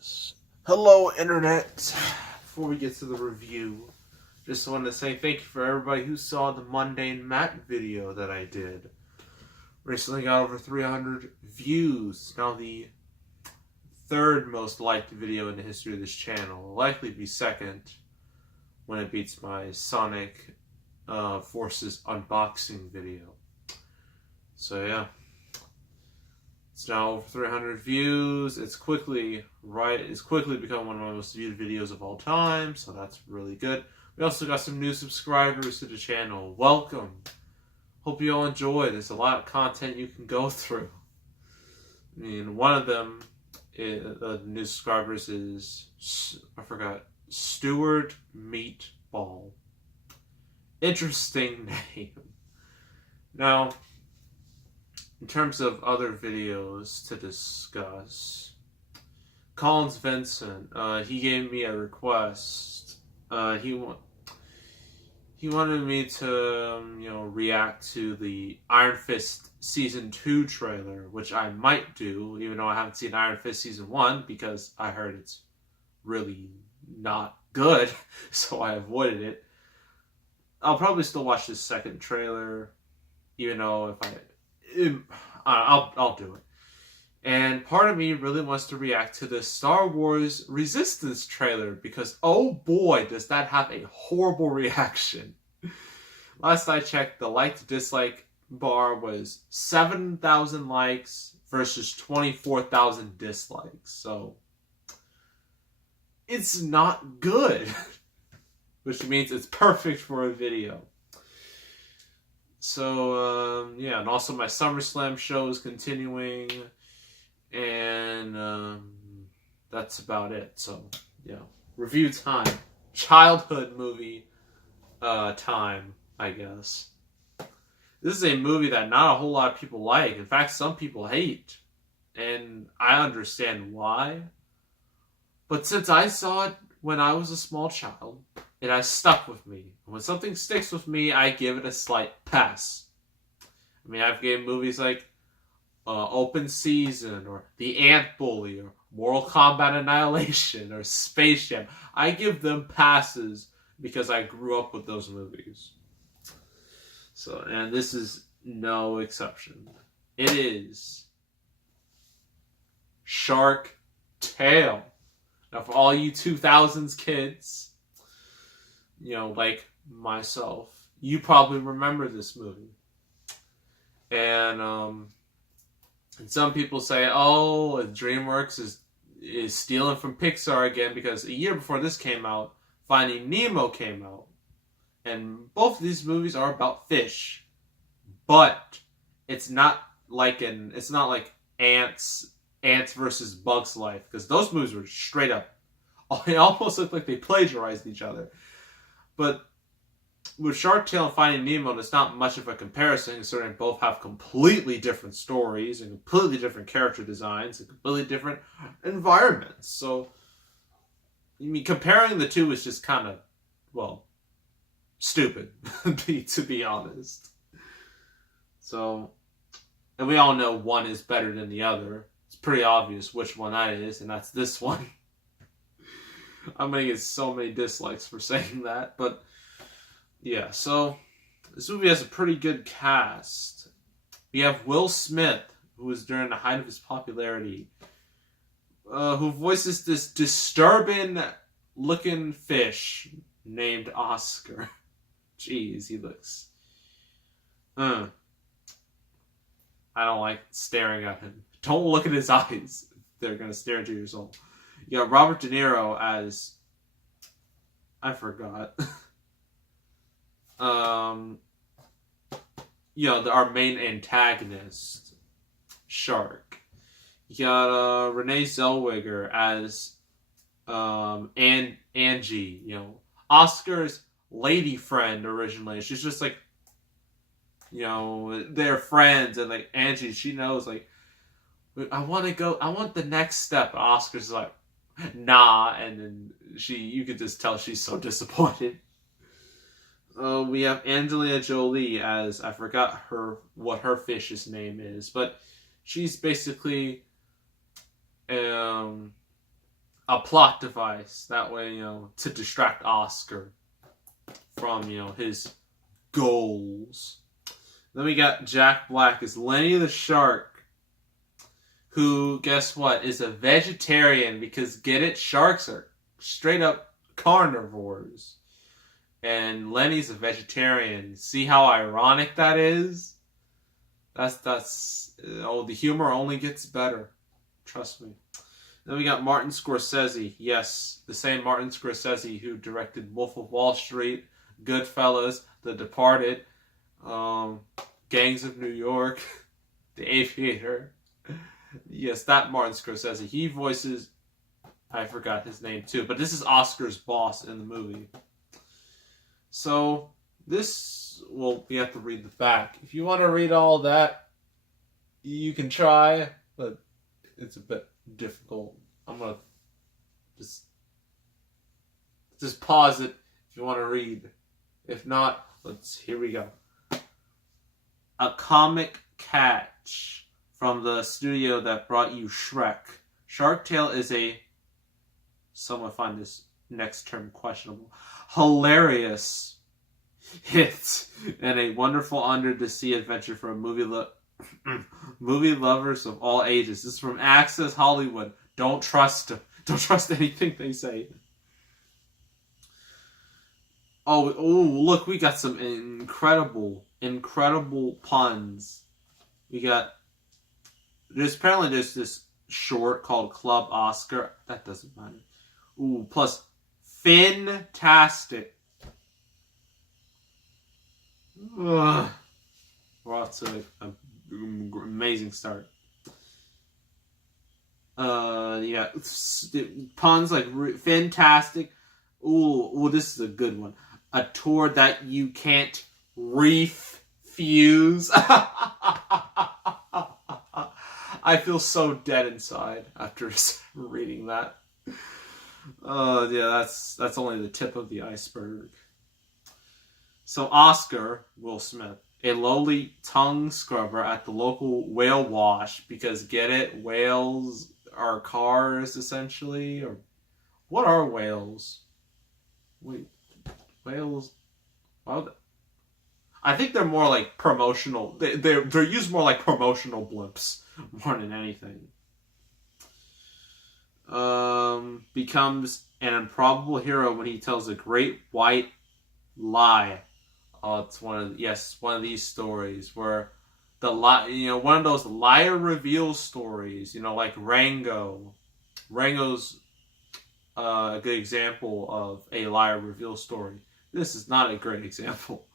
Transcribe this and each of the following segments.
is. Hello, Internet. Before we get to the review, just wanted to say thank you for everybody who saw the Mundane Matt video that I did. Recently got over 300 views. Now the third most liked video in the history of this channel. Will likely be second when it beats my Sonic Forces unboxing video. So yeah. It's now over 300 views. It's quickly become one of my most viewed videos of all time, so that's really good. We also got some new subscribers to the channel. Welcome. Hope you all enjoy. There's a lot of content you can go through. I mean, one of them, the new subscribers is, Stewart Meatball. Interesting name. Now, in terms of other videos to discuss, Collins Vincent, he gave me a request. He wanted me to, react to the Iron Fist Season 2 trailer, which I might do, even though I haven't seen Iron Fist Season 1, because I heard it's really not good, so I avoided it. I'll probably still watch this second trailer, even though I'll do it. And part of me really wants to react to the Star Wars Resistance trailer because, oh boy, does that have a horrible reaction. Last I checked, the like to dislike bar was 7,000 likes versus 24,000 dislikes. So it's not good, which means it's perfect for a video. So, yeah, and also my SummerSlam show is continuing, and that's about it. So, yeah, review time. Childhood movie time, I guess. This is a movie that not a whole lot of people like. In fact, some people hate, and I understand why. But since I saw it when I was a small child, it has stuck with me. When something sticks with me, I give it a slight pass. I mean, I've given movies like Open Season, or The Ant Bully, or Mortal Kombat Annihilation, or Space Jam. I give them passes because I grew up with those movies. So, and this is no exception. It is Shark Tale. Now, for all you 2000s kids, like myself, you probably remember this movie. And some people say, oh, DreamWorks is stealing from Pixar again because a year before this came out, Finding Nemo came out. And both of these movies are about fish. But it's not like Ants versus Bugs Life, because those movies were straight up, they almost look like they plagiarized each other. But with Shark Tale and Finding Nemo, there's not much of a comparison, considering both have completely different stories and completely different character designs and completely different environments. So, I mean, comparing the two is just kind of, stupid, to be honest. So, and we all know one is better than the other. It's pretty obvious which one that is, and that's this one. I'm going to get so many dislikes for saying that, but yeah, so this movie has a pretty good cast. We have Will Smith, who was during the height of his popularity, who voices this disturbing looking fish named Oscar. Jeez, he looks... I don't like staring at him. Don't look at his eyes. They're going to stare into your soul. You got Robert De Niro as... I forgot. Our main antagonist, Shark. You got Renee Zellweger as Angie. Oscar's lady friend originally. She's just like, they're friends, and like Angie, she knows like, I want the next step. Oscar's like, nah, and then you could just tell she's so disappointed. We have Angelina Jolie as, I forgot what her fish's name is, but she's basically a plot device. That way, to distract Oscar from, his goals. Then we got Jack Black as Lenny the Shark, who, guess what, is a vegetarian because, get it, sharks are straight up carnivores. And Lenny's a vegetarian. See how ironic that is? The humor only gets better. Trust me. Then we got Martin Scorsese. Yes, the same Martin Scorsese who directed Wolf of Wall Street, Goodfellas, The Departed, Gangs of New York, The Aviator. Yes, that Martin Scorsese. He voices, I forgot his name too, but this is Oscar's boss in the movie. So, this, well, you have to read the back. If you want to read all that, you can try, but it's a bit difficult. I'm going to just pause it if you want to read. If not, here we go. A comic catch from the studio that brought you Shrek. Shark Tale is someone find this next term questionable, hilarious hit and a wonderful under-the-sea adventure for movie lovers of all ages. This is from Access Hollywood. Don't trust them. Don't trust anything they say. Oh, look, we got some incredible puns. There's this short called Club Oscar. That doesn't matter. Ooh, plus fantastic. We're off to an amazing start. Puns like fantastic. Ooh, this is a good one. A tour that you can't refuse. I feel so dead inside after reading that. That's only the tip of the iceberg. So Oscar, Will Smith, a lowly tongue scrubber at the local whale wash, because get it, whales are cars essentially, or what are whales? Wait, whales? Well, I think they're more like promotional. They're used more like promotional blimps more than anything. Becomes an improbable hero when he tells a great white lie. Oh, it's one of these stories where one of those liar reveal stories, like Rango. Rango's a good example of a liar reveal story. This is not a great example.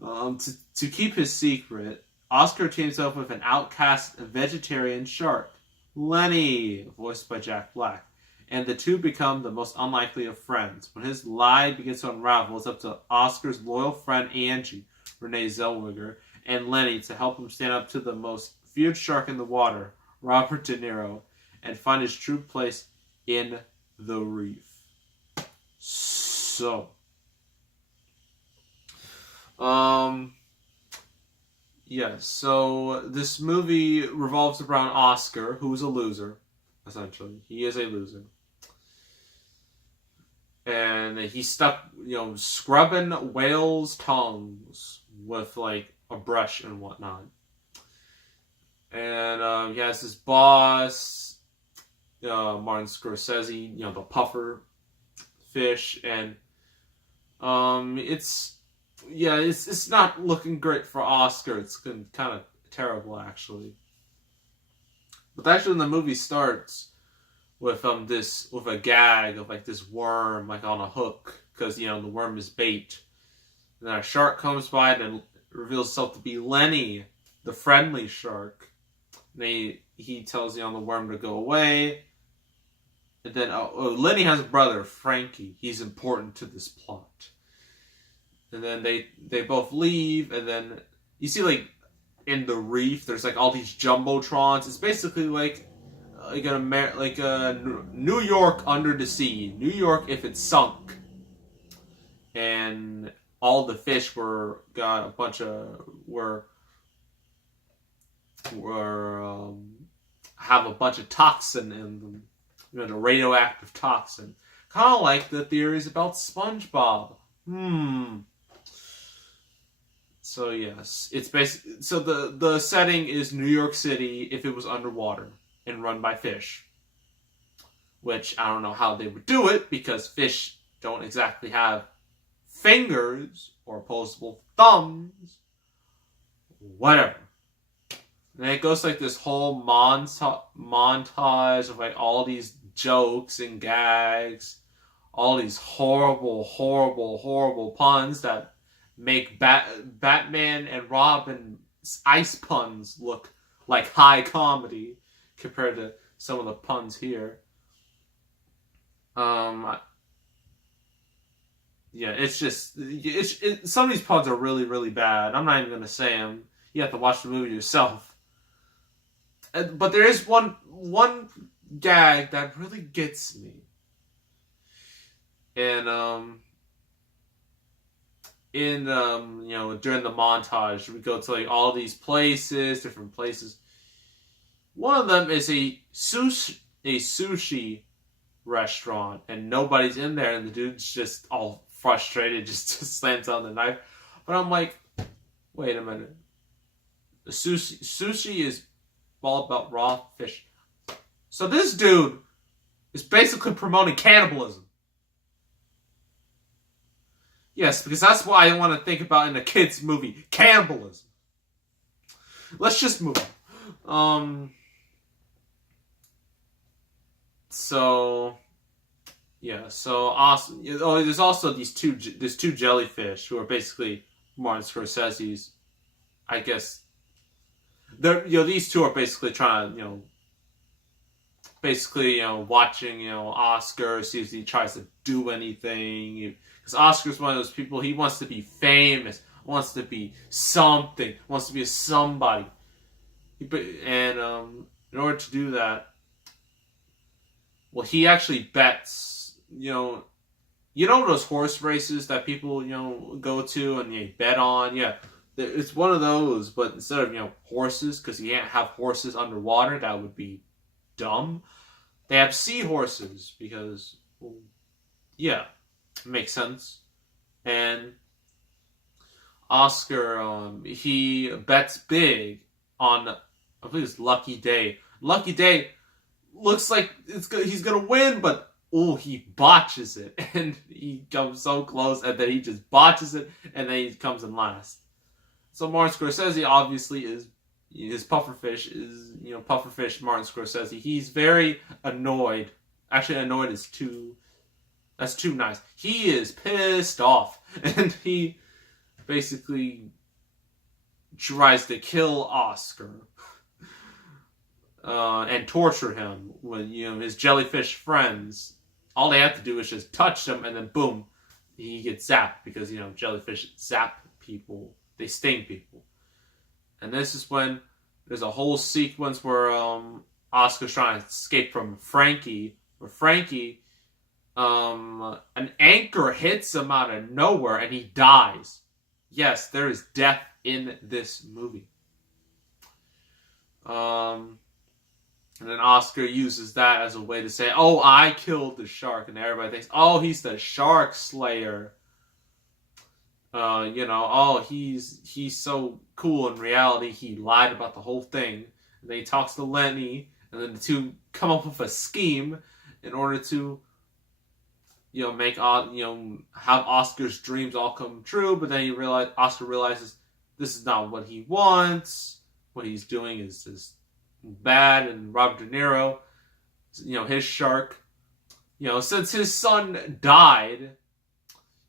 To keep his secret, Oscar teams up with an outcast vegetarian shark, Lenny, voiced by Jack Black, and the two become the most unlikely of friends. When his lie begins to unravel, it's up to Oscar's loyal friend Angie, Renee Zellweger, and Lenny to help him stand up to the most feared shark in the water, Robert De Niro, and find his true place in the reef. So, so this movie revolves around Oscar, who is a loser, essentially. He is a loser. And he's stuck, scrubbing whales' tongues with, like, a brush and whatnot. And he has his boss, Martin Scorsese, the puffer fish, and it's not looking great for Oscar. It's kind of terrible, actually. But actually, when the movie starts with a gag of like this worm like on a hook, because the worm is bait, and then a shark comes by and reveals itself to be Lenny, the friendly shark. And he tells the worm to go away. And then Lenny has a brother, Frankie. He's important to this plot. And then they both leave, and then you see like in the reef, there's like all these jumbotrons. It's basically like a New York under the sea. New York if it's sunk. And all the fish have a bunch of toxin in them, the radioactive toxin. Kind of like the theories about SpongeBob. So yes, it's basically, so the setting is New York City if it was underwater and run by fish. Which I don't know how they would do it, because fish don't exactly have fingers or opposable thumbs. Whatever. And it goes like this whole montage of like all these jokes and gags, all these horrible, horrible, horrible puns that make Batman and Robin's ice puns look like high comedy compared to some of the puns here. Yeah, it's just some of these puns are really, really bad. I'm not even gonna say them. You have to watch the movie yourself. But there is one gag that really gets me, and during the montage, we go to like all these places, different places. One of them is a sushi restaurant, and nobody's in there, and the dude's just all frustrated, just slams on the knife. But I'm like, wait a minute. The sushi is all about raw fish. So this dude is basically promoting cannibalism. Yes, because that's what I want to think about in a kid's movie. Cannibalism. Let's just move on. So awesome. There's also these two jellyfish who are basically Martin Scorsese's, I guess. These two are basically trying to, watching, Oscar, see if he tries to do anything. Because Oscar's one of those people, he wants to be famous, wants to be something, wants to be a somebody. And in order to do that, well, he actually bets, those horse races that people, go to and they bet on? Yeah, it's one of those, but instead of, horses, because you can't have horses underwater, that would be dumb. They have seahorses, because, well, yeah, it makes sense. And Oscar, he bets big on, I believe it's Lucky Day. Lucky Day looks like he's gonna win, but he botches it, and he comes so close, and then he just botches it, and then he comes in last. So Martin Scorsese obviously is his pufferfish is pufferfish Martin Scorsese. He's very annoyed. Actually, annoyed is that's too nice. He is pissed off, and he basically tries to kill Oscar. And torture him when his jellyfish friends. All they have to do is just touch him, and then boom, he gets zapped, because jellyfish zap people, they sting people. And this is when there's a whole sequence where Oscar's trying to escape from Frankie, where Frankie, an anchor hits him out of nowhere, and he dies. Yes, there is death in this movie. And then Oscar uses that as a way to say, "Oh, I killed the shark," and everybody thinks, "Oh, he's the shark slayer." He's so cool. In reality, he lied about the whole thing. And then he talks to Lenny, and then the two come up with a scheme in order to, make have Oscar's dreams all come true. But then Oscar realizes this is not what he wants. What he's doing is just bad. And Robert De Niro, his shark, since his son died,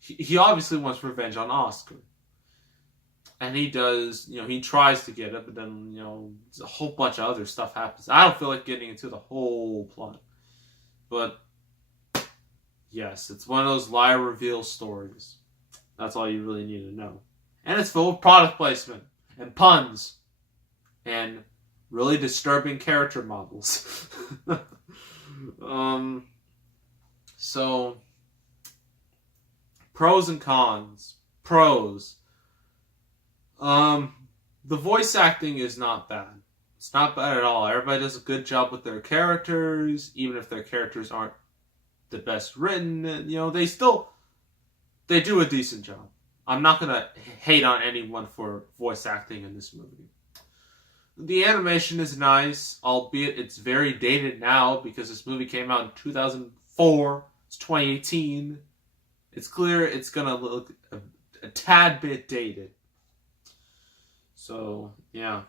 he obviously wants revenge on Oscar. And he does, he tries to get it, but then, a whole bunch of other stuff happens. I don't feel like getting into the whole plot. But, yes, it's one of those lie reveal stories. That's all you really need to know. And it's full of product placement, and puns, and really disturbing character models. So, pros and cons. Pros. The voice acting is not bad. It's not bad at all. Everybody does a good job with their characters, even if their characters aren't the best written. They do a decent job. I'm not gonna hate on anyone for voice acting in this movie. The animation is nice, albeit it's very dated now because this movie came out in 2004. It's 2018. It's clear it's gonna look a tad bit dated. So, yeah.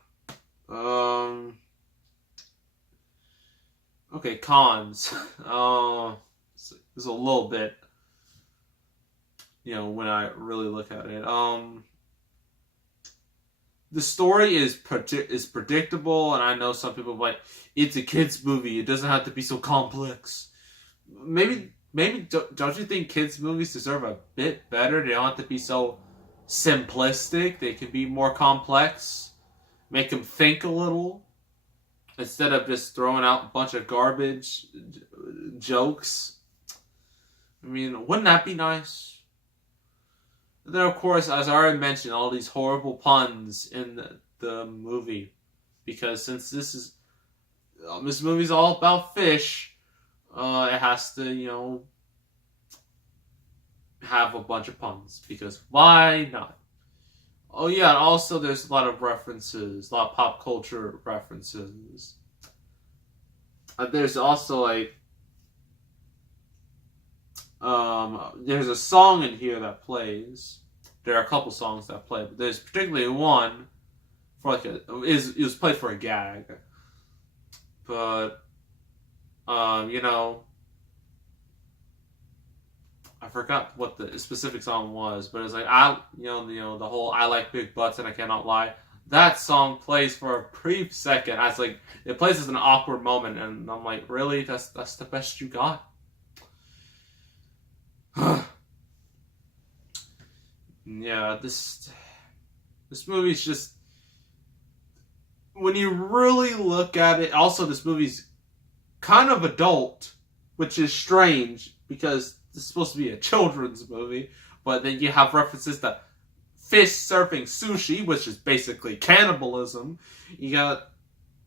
Okay, cons. There's a little bit, when I really look at it. The story is predictable, and I know some people are like, it's a kids movie. It doesn't have to be so complex. Maybe don't you think kids movies deserve a bit better? They don't have to be so simplistic. They can be more complex. Make them think a little instead of just throwing out a bunch of garbage jokes. I mean, wouldn't that be nice? And then, of course, as I already mentioned, all these horrible puns in the movie. Because since this movie's all about fish, it has to, have a bunch of puns. Because why not? Oh yeah, and also there's a lot of references, a lot of pop culture references. There's also there's a song in here that plays. There are a couple songs that play, but there's particularly one for it was played for a gag. But I forgot what the specific song was, but it's like the whole "I like big butts and I cannot lie." That song plays for a brief second. I was like, it plays as an awkward moment, and I'm like, really? That's the best you got? Yeah, this movie's just, when you really look at it. Also, this movie's kind of adult, which is strange because this is supposed to be a children's movie, but then you have references to fish surfing sushi, which is basically cannibalism. You got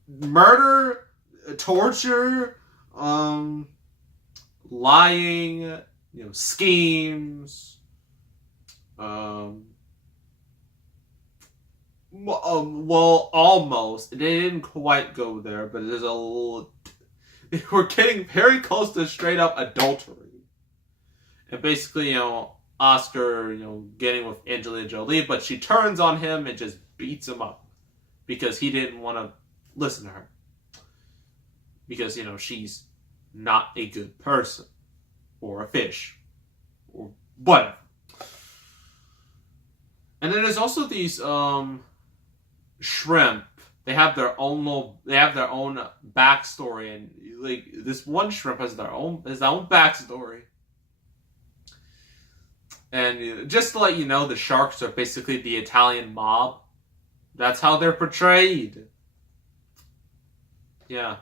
murder, torture, lying, schemes. Well, almost. They didn't quite go there, but there's a little. We're getting very close to straight up adultery. And basically, Oscar, getting with Angelina Jolie, but she turns on him and just beats him up because he didn't want to listen to her. Because, she's not a good person or a fish or whatever. And then there's also these shrimp. They have their own backstory, and this one shrimp has their own backstory. And just to let you know, the sharks are basically the Italian mob. That's how they're portrayed. Yeah.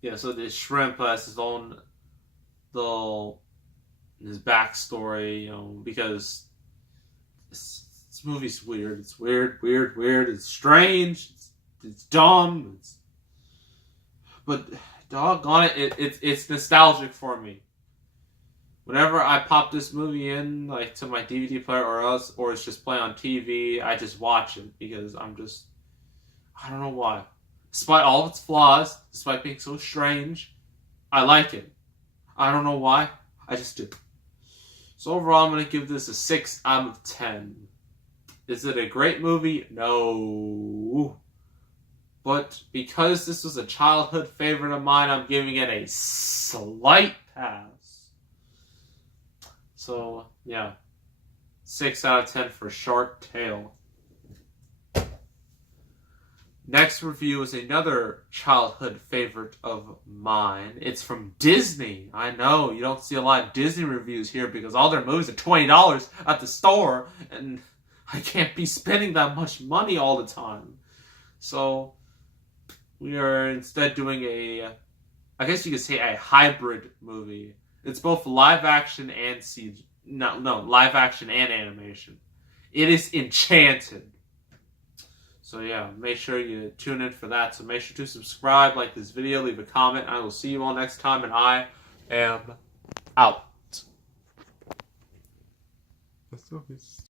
Yeah, so this shrimp has his own his backstory, because this movie's weird. It's weird. It's strange. It's dumb. But doggone it, it's nostalgic for me. Whenever I pop this movie in, to my DVD player or it's just playing on TV, I just watch it because I don't know why. Despite all of its flaws, despite being so strange, I like it. I don't know why, I just do. So overall, I'm going to give this a 6 out of 10. Is it a great movie? No. But because this was a childhood favorite of mine, I'm giving it a slight pass. So, yeah. 6 out of 10 for Shark Tale. Next review is another childhood favorite of mine. It's from Disney. I know, you don't see a lot of Disney reviews here because all their movies are $20 at the store, and I can't be spending that much money all the time. So, we are instead doing I guess you could say a hybrid movie. It's both live action and CG. No, live action and animation. It is Enchanted. So yeah, make sure you tune in for that. So make sure to subscribe, like this video, leave a comment. I will see you all next time, and I am out.